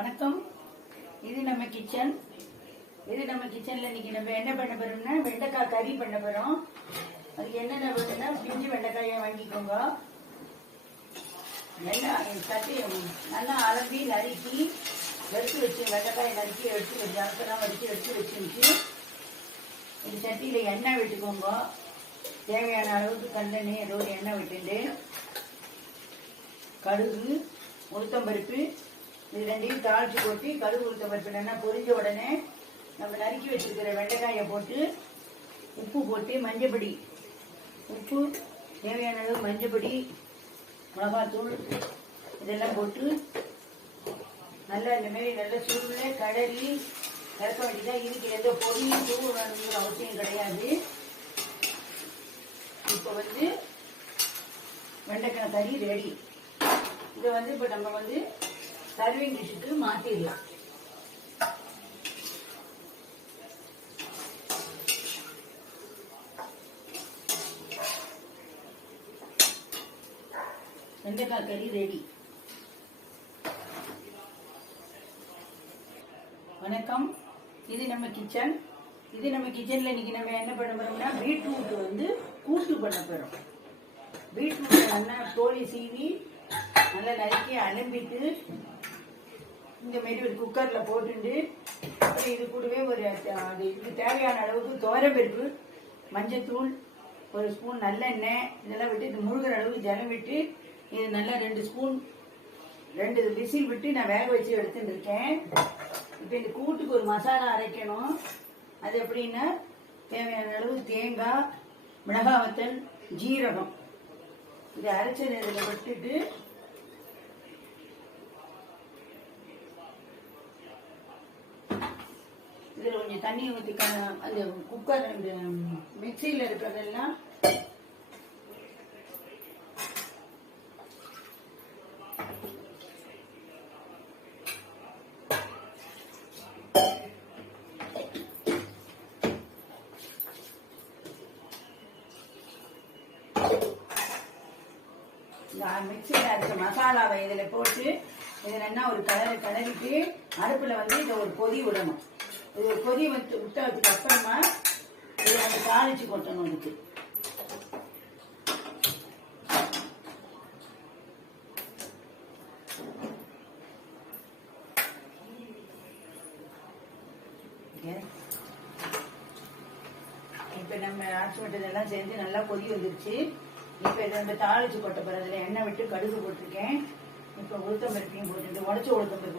வணக்கம். இது நம்ம கிச்சன். கிச்சன்ல இன்னைக்கு நம்ம என்ன பண்ண போறோம்னா வெண்டைக்காய் கறி பண்ண போறோம். அதுக்கு என்னென்ன வேணும்னா பிஞ்சு வெண்டைக்காயை வாங்கிக்கோங்க. நல்லா அலம்பி நறுக்கி எடுத்து வச்சு வெண்டைக்காயை நறுக்கி எடுத்து வச்சு அரைக்கலாம் வச்சு எடுத்து வச்சுட்டு இந்த சட்டியில எண்ணெய் விட்டுக்கோங்க. தேவையான அளவுக்கு கண்டெண்ணெய் ஏதோ ஒரு எண்ணெய் விட்டுண்டு கடுகு உளுத்தம்பருப்பு இது ரெண்டையும் தாளிச்சு போட்டு கடுகு உளுத்தம்பருப்பு நல்லா பொரிஞ்ச உடனே நம்ம நறுக்கி வச்சிருக்கிற வெண்டைக்காயை போட்டு உப்பு போட்டு மஞ்சப்பொடி உப்பு தேவையான அளவு மஞ்சப்பொடி மிளகாத்தூள் இதெல்லாம் போட்டு நல்லா இந்த மாதிரி நல்ல சூழ்நிலை கடலி இறக்க வேண்டியதான். இதுக்கு எந்த பொடியும் தூவணுங்கிற அவசியம் கிடையாது. இப்போ வெண்டைக்காய் கறி ரெடி. இதை இப்போ நம்ம சர்விங் டிஷ்ஷுக்கு மாற்றிடலாம். வெண்டைக்காய் கறி ரெடி. வணக்கம். இது நம்ம கிச்சன். கிச்சன்ல இன்னைக்கு நம்ம என்ன பண்ண போறோம்னா பீட்ரூட் கூட்டு பண்ண போறோம். பீட்ரூட் நல்லா தோலி சீவி நல்லா நறுக்கி அலம்பிட்டு இந்த மாதிரி ஒரு குக்கர்ல போட்டுட்டு இது கூடவே இதுக்கு தேவையான அளவுக்கு துவரப்பருப்பு மஞ்சத்தூள் ஒரு ஸ்பூன் நல்லெண்ணெய் இதெல்லாம் விட்டு இது முழுகிற அளவுக்கு ஜலம் விட்டு இது நல்லா 2 ஸ்பூன் 2 விசில் விட்டு நான் வேக வச்சு எடுத்துட்டு இருக்கேன். இப்போ இந்த கூட்டுக்கு ஒரு மசாலா அரைக்கணும். அது எப்படின்னா தேவையான அளவு தேங்காய் மிளகாய் வத்தல் ஜீரகம் இதை அரைச்சது இதில் விட்டுட்டு இதில் கொஞ்சம் தண்ணி ஊற்றி அந்த குக்கர் அந்த மிக்சியில் இருக்கிறதெல்லாம் மிக்சியில் அரைச்ச மசாலாவை இதில் போட்டு இதில் என்ன ஒரு கலரிட்டு அடுப்பில் இதை ஒரு கொதி விடணும். இது ஒரு கொதி விட்டதுக்கு அப்புறமா இதை தாளிச்சு கொட்டணும். இதுக்கு இப்போ நம்ம அரைச்சி விட்டதெல்லாம் சேர்ந்து நல்லா கொதி வந்துருச்சு. இப்போ இதை தாளிச்சு கொட்ட போகிறதுல எண்ணெய் விட்டு கடுகு போட்டிருக்கேன். இப்போ உளுத்தம்பருப்பையும் போட்டுட்டு உடச்ச உளுத்தம்பருப்பு